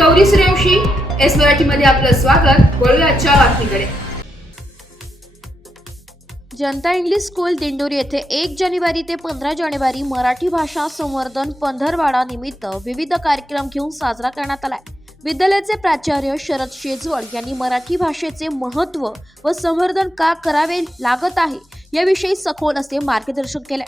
Gauri Suryavanshi. S मराठीमध्ये आपलं स्वागत. वळूया आजच्या बातमीकडे. जनता इंग्लिश स्कूल दिंडोरी येथे 1 जानेवारी ते 15 जानेवारी मराठी भाषा संवर्धन पंधरवडा निमित्त विविध कार्यक्रम घेऊन साजरा करण्यात आलाय. विद्यालयाचे प्राचार्य शरद शेजवळ यांनी मराठी भाषेचे महत्त्व व संवर्धन का करावे लागत आहे याविषयी सखोल असे मार्गदर्शन केले.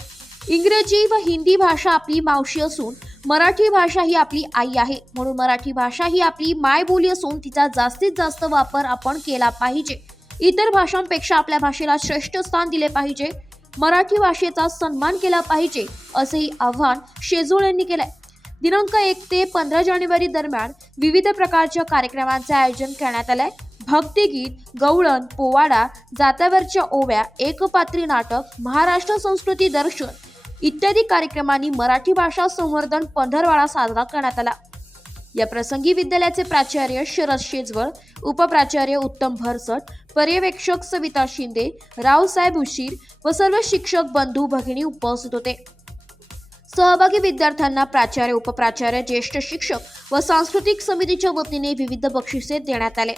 इंग्रजी व हिंदी भाषा आपली मावशी असून मराठी भाषा ही आपली आई आहे. म्हणून मराठी भाषा ही आपली मायबोली असून तिचा जास्तीत जास्त वापर आपण केला पाहिजे. इतर भाषांपेक्षा आपल्या भाषेला श्रेष्ठ स्थान दिले पाहिजे. मराठी भाषेचा सन्मान केला पाहिजे असेही आवाहन शेजवळ यांनी केलंय. दिनांक 1 ते 15 जानेवारी दरम्यान विविध प्रकारच्या कार्यक्रमांचे आयोजन करण्यात आलंय. भक्तिगीत, गवळण, पोवाडा, जात्यावरच्या ओव्या, एकपात्री नाटक, महाराष्ट्र संस्कृती दर्शन इत्यादी कार्यक्रमांनी मराठी भाषा संवर्धन पंधरवडा साजरा करण्यात आला. या प्रसंगी विद्यालयाचे प्राचार्य शरद शेजवळ, उपप्राचार्य उत्तम भरसट, पर्यवेक्षक सविता शिंदे, रावसाहेब उशीर व सर्व शिक्षक बंधू भगिनी उपस्थित होते. सहभागी विद्यार्थ्यांना प्राचार्य, उपप्राचार्य, ज्येष्ठ शिक्षक व सांस्कृतिक समितीच्या वतीने विविध बक्षिसे देण्यात आले.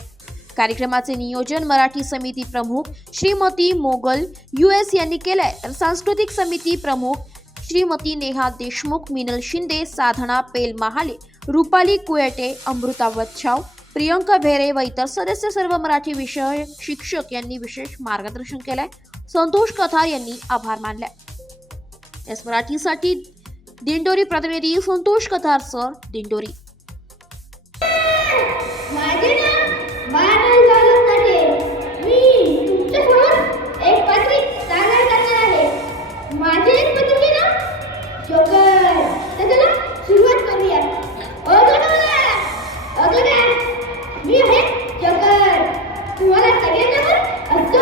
कार्यक्रमाचे नियोजन मराठी समिती प्रमुख श्रीमती मोगल US यांनी केले, तर सांस्कृतिक समिती प्रमुख श्रीमती नेहा देशमुख, मिनल शिंदे, साधना पेल महाले, रुपाली कुयटे, अमृता वच्छाव, प्रियंका भेरे व इतर सदस्य सर्व मराठी विषय शिक्षक यांनी विशेष मार्गदर्शन केले. संतोष कथार यांनी आभार मानले. एस मराठीसाठी दिंडोरी प्रतिनिधी संतोष कथार सर, दिंडोरी. माझे नाव बाळासाहेब जाधव ताटे. मी तुमच्यासमोर एक पत्री सादर करणार आहे. माझे एक पत्रिके नाव जोकर. तर चला सुरुवात करूया. मी आहे जोकर. तुम्हाला सगळ्यांना असतो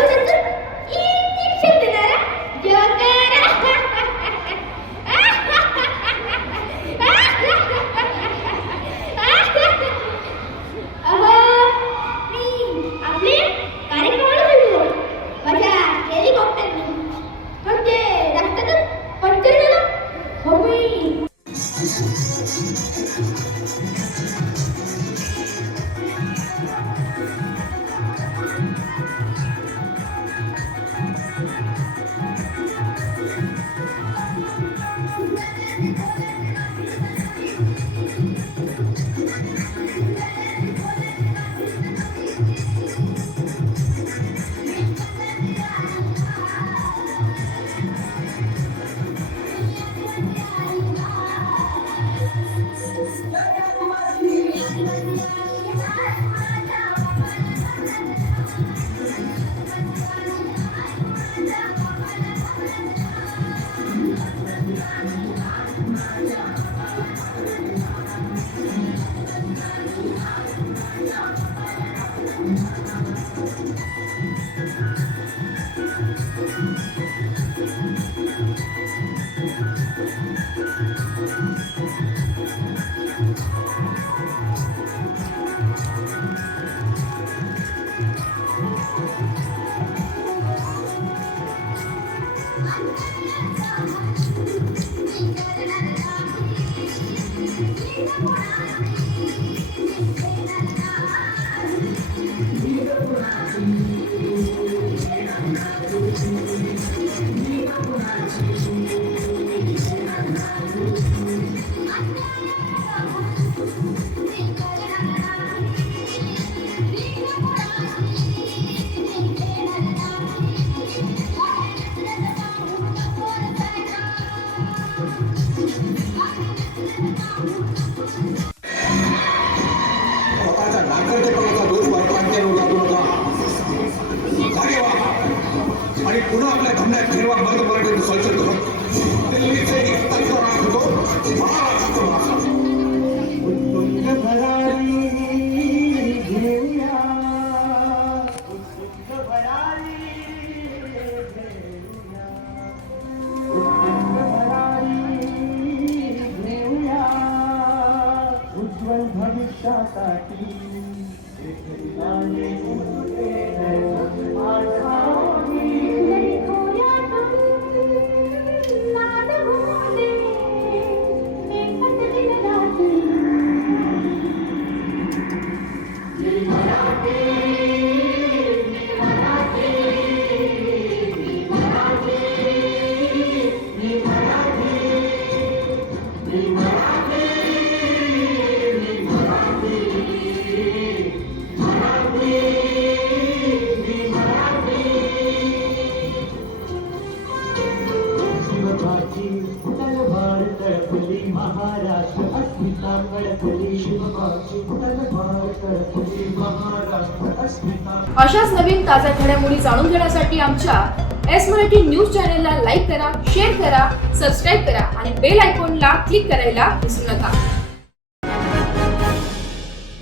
इंजेक्शन देणारा जोकर. आणि पुन्हा आपल्या धमन्यात ठेवा बंद मराठी संसद दिल्लीचे तत्व राखतो महाराष्ट्र उज्ज्वल भविष्यासाठी कळकली शिवबाची तलवार कळकली महाराष्ट्र अस्मिता. अशाच नवीन ताज्या घडामोडी जाणून घेण्यासाठी आमच्या एस मराठी न्यूज चॅनलला लाईक करा, शेअर करा, सबस्क्राईब करा आणि बेल आयकॉनला क्लिक करायला विसरू नका.